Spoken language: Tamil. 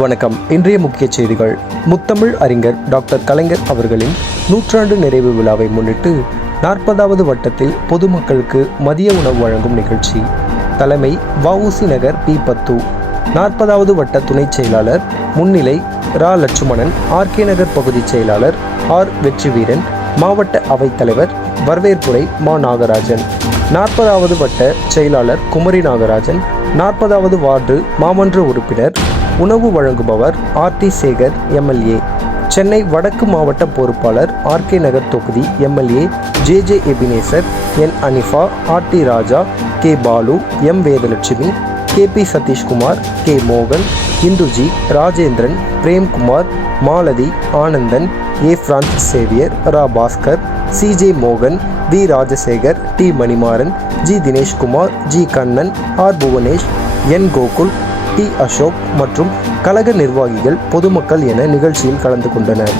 வணக்கம். இன்றைய முக்கிய செய்திகள். முத்தமிழ் அறிஞர் டாக்டர் கலைஞர் அவர்களின் 100ஆண்டு நிறைவு விழாவை முன்னிட்டு 40வது வட்டத்தில் பொதுமக்களுக்கு மதிய உணவு வழங்கும் நிகழ்ச்சி. தலைமை வ.உ.சி. நகர் பி. பத்து. 40வது வட்ட துணைச் செயலாளர் முன்னிலை ரா. லட்சுமணன், ஆர்.கே. நகர் பகுதி செயலாளர் ஆர். வெற்றிவீரன், மாவட்ட அவைத்தலைவர் வரவேற்புரை மா. நாகராஜன், 40வது வட்ட செயலாளர் குமரி நாகராஜன், 40வது வார்டு மாமன்ற உறுப்பினர், உணவு வழங்குபவர் ஆர்.டி. சேகர் எம்.எல்.ஏ., சென்னை வடக்கு மாவட்ட பொறுப்பாளர் ஆர்.கே. நகர் தொகுதி MLA. J. Ebenezer, N. Hanifa, R D. Raja, K. Balu, M. Vedalakshmi, K. P. Sathishkumar, K. மோகன், Induji, Rajendran, Premkumar, Malathi, Anandan, A. Francis Xavier, ரா. பாஸ்கர், சி.ஜே. மோகன், V. Rajasekar, T. Manimaran, G. Dineshkumar, G. Kannan, R. Bhuvanesh, N. Gokul, T. Ashok மற்றும் கழக நிர்வாகிகள், பொதுமக்கள் என நிகழ்ச்சியில் கலந்து கொண்டனர்.